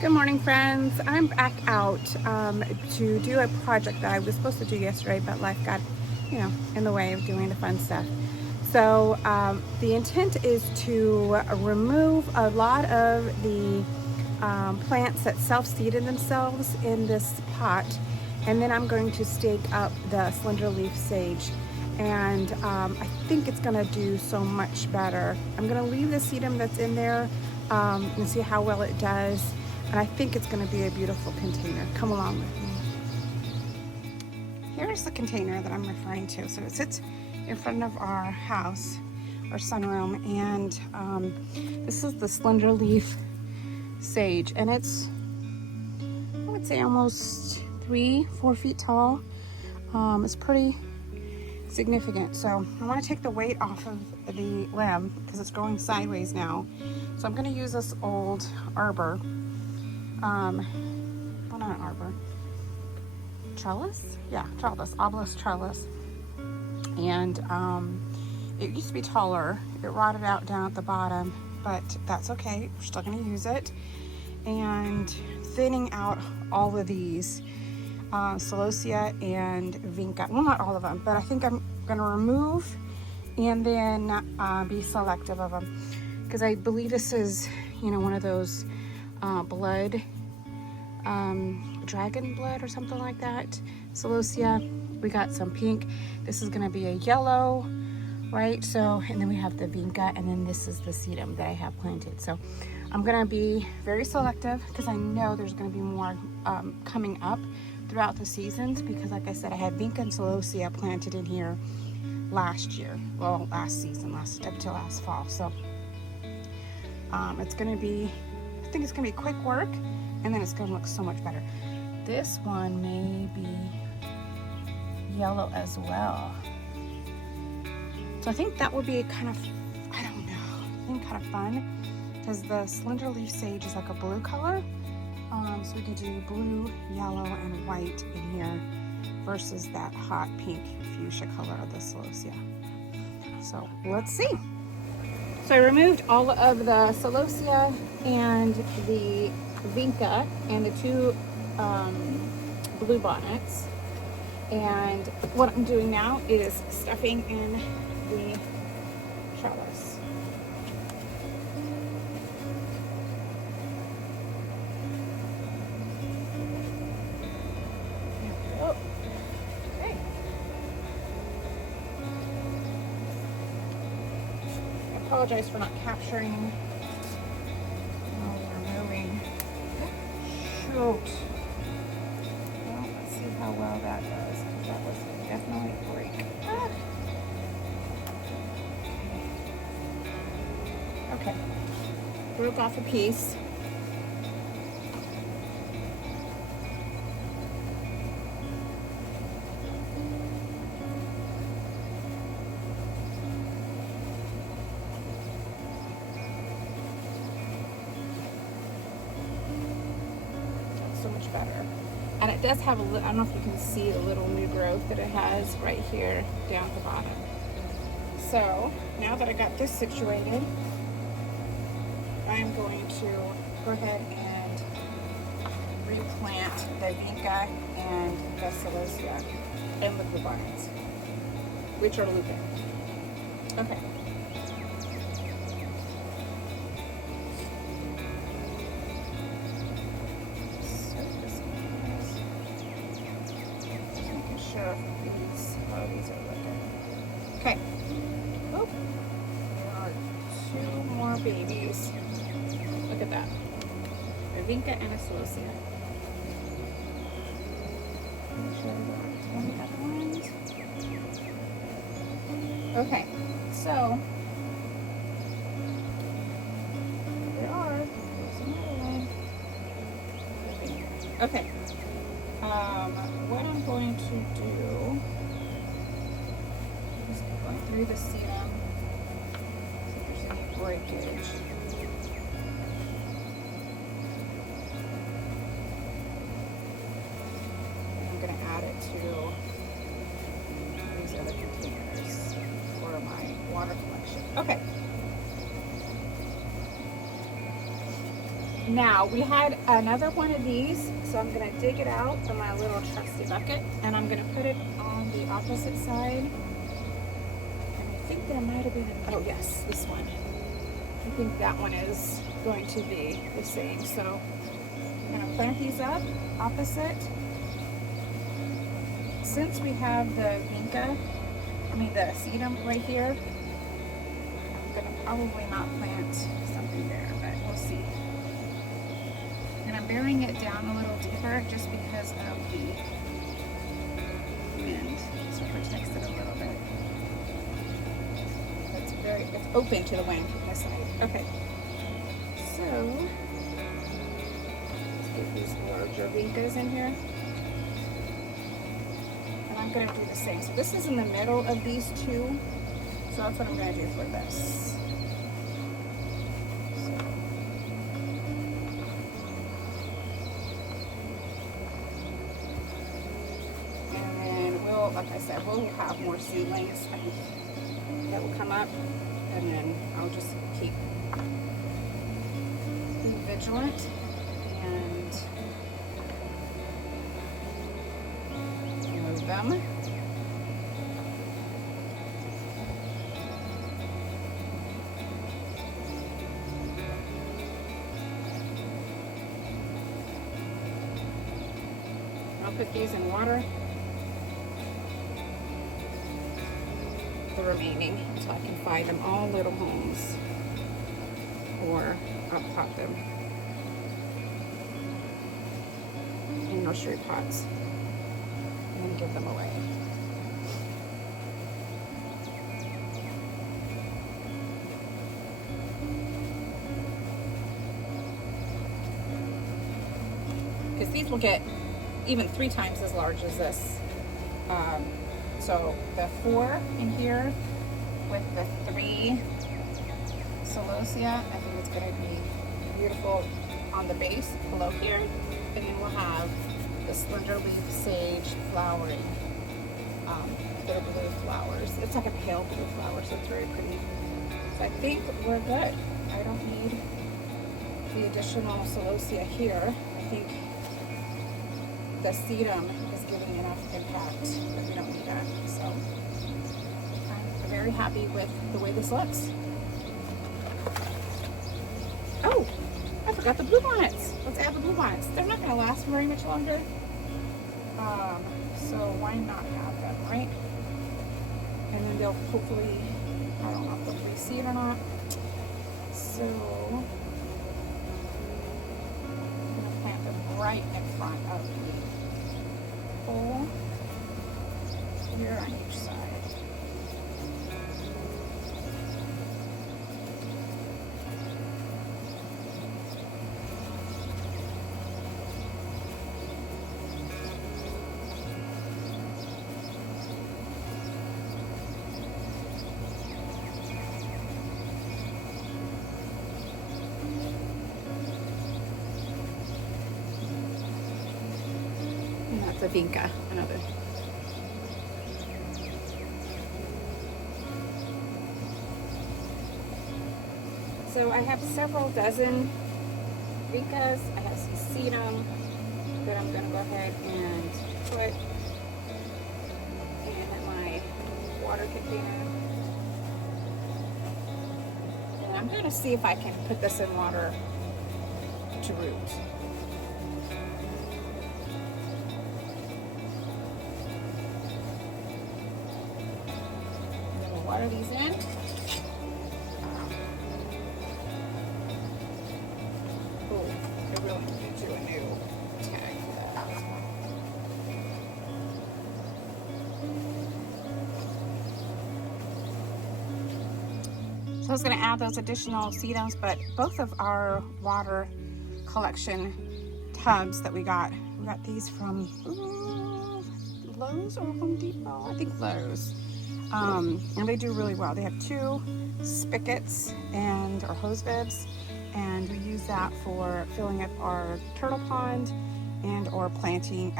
Good morning, friends. I'm back out to do a project that I was supposed to do yesterday, but life got, in the way of doing the fun stuff. So the intent is to remove a lot of the plants that self-seeded themselves in this pot, and then I'm going to stake up the slender leaf sage. And I think it's going to do so much better. I'm going to leave the sedum that's in there and see how well it does. And I think it's going to be a beautiful container. Come along with me. Here's the container that I'm referring to. So it sits in front of our house, our sunroom, and this is the slender leaf sage, and it's, I would say, almost 3-4 feet tall. It's pretty significant. So I want to take the weight off of the limb because it's growing sideways now. So I'm going to use this old arbor. Well, not an arbor, trellis? Yeah, trellis, obelisk trellis. And it used to be taller. It rotted out down at the bottom, but that's okay. We're still gonna use it. And thinning out all of these, Celosia and Vinca. Well, not all of them, but I think I'm gonna remove and then be selective of them. Because I believe this is, one of those blood, dragon blood or something like that. Celosia, we got some pink. This is gonna be a yellow, right? So, and then we have the Vinca, and then this is the sedum that I have planted. So I'm gonna be very selective because I know there's gonna be more coming up throughout the seasons, because like I said, I had Vinca and Celosia planted in here last year. Well, last season, up till last fall. So it's gonna be, I think it's gonna be quick work, and then it's gonna look so much better. This one may be yellow as well. So I think that would be kind of, I don't know, I think kind of fun, because the slender leaf sage is like a blue color. So we could do blue, yellow, and white in here versus that hot pink fuchsia color of the Celosia. So let's see. So I removed all of the Celosia and the Vinca and the two blue bonnets. And what I'm doing now is stuffing in the trellis. Oh, okay. I apologize for not capturing. Shoot. Well, let's see how well that does, because that was definitely a break. Okay. Broke off a piece. So much better. And it does have a little, I don't know if you can see the little new growth that it has right here down at the bottom. So now that I got this situated, I'm going to go ahead and replant the Vinca and the Celosia and the blue bonnets, which are looping. Okay. These are looking. Okay. Oh, there are 2 more babies. Look at that. A Vinca and a Celosia. Okay, so there are. There's another one. Okay. What I'm going to do is go through the sedum, see if there's any breakage. And I'm going to add it to these other containers for my water collection. Okay. Now, we had another one of these, so I'm gonna dig it out from my little trusty bucket, and I'm gonna put it on the opposite side. And I think there might have been, oh yes, this one. I think that one is going to be the same. So I'm gonna plant these up opposite. Since we have the the sedum right here, I'm gonna probably not plant something there, but we'll see. And I'm burying it down a little deeper just because of the wind, so it protects it a little bit. It's open to the wind from this side. Okay, so let's get these larger Vincas in here. And I'm gonna do the same. So this is in the middle of these two, so that's what I'm gonna do for this. Like I said, we'll have more seedlings that will come up, and then I'll just keep being vigilant and move them. I'll put these in water. The remaining until I can find them all little homes, or I'll pot them in nursery pots and then give them away. Because these will get even 3 times as large as this. So the 4 in here with the 3 Celosia, I think it's going to be beautiful on the base below here. And then we'll have the Slender Leaf Sage flowering. They're blue flowers. It's like a pale blue flower, so it's very pretty. So I think we're good. I don't need the additional Celosia here. I think the sedum is giving enough impact that we don't need that. So I'm very happy with the way this looks. Oh, I forgot the bluebonnets. Let's add the bluebonnets. They're not going to last very much longer. So why not have them, right? And then they'll hopefully, I don't know if they'll reseed or not. So I'm going to plant them right in front of the hole here on each side. And that's a Vinca, another. So I have several dozen Vincas. I have some sedum that I'm going to go ahead and put in my water container. And I'm going to see if I can put this in water to root. And then we'll water these in. I really need to do a new tag for that. So I was going to add those additional sedums, but both of our water collection tubs that we got these from Lowe's or Home Depot? I think Lowe's. And they do really well. They have 2 spigots or hose bibs, and we use that for filling up our turtle pond and or planting,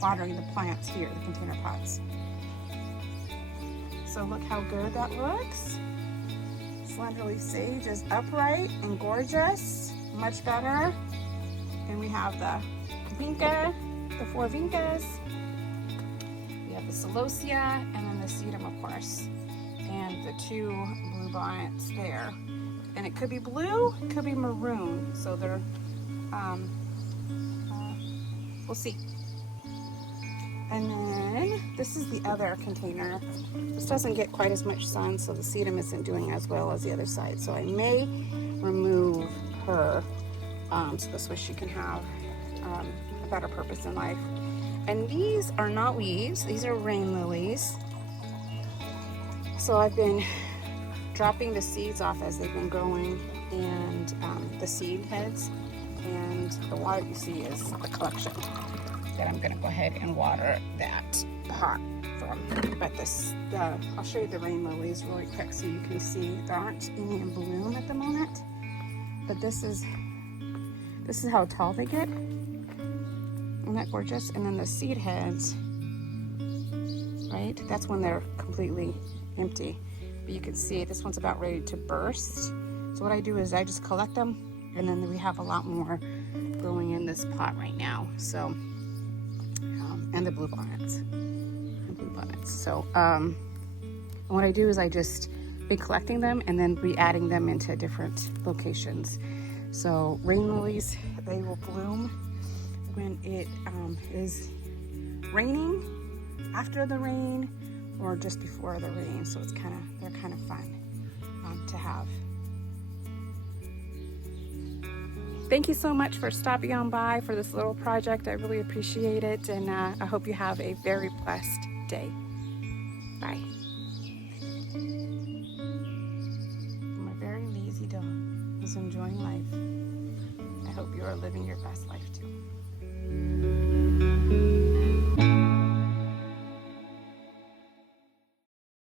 watering the plants here, the container pots. So look how good that looks. Slender Leaf Sage is upright and gorgeous. much better. And we have the Vinca, the 4 Vincas. We have the Celosia, and then the Sedum, of course, and the 2 blue bonnets there. And it could be blue, it could be maroon. So they're, we'll see. And then this is the other container. This doesn't get quite as much sun, so the Sedum isn't doing as well as the other side. So I may remove her so this way she can have a better purpose in life. And these are not weeds, these are rain lilies. So I've been dropping the seeds off as they've been growing, and the seed heads, and the water you see is the collection that I'm gonna go ahead and water that pot from. But I'll show you the rain lilies really quick so you can see there aren't any in bloom at the moment. But this is how tall they get. Isn't that gorgeous? And then the seed heads, right? That's when they're completely empty. But you can see this one's about ready to burst. So what I do is I just collect them, and then we have a lot more growing in this pot right now. So, and the blue bonnets. So, what I do is I just be collecting them and then re-adding them into different locations. So rain lilies, they will bloom when it is raining, after the rain, or just before the rain. So they're kind of fun to have. Thank you so much for stopping on by for this little project. I really appreciate it, and I hope you have a very blessed day. Bye. My very lazy dog is enjoying life. I hope you are living your best life too.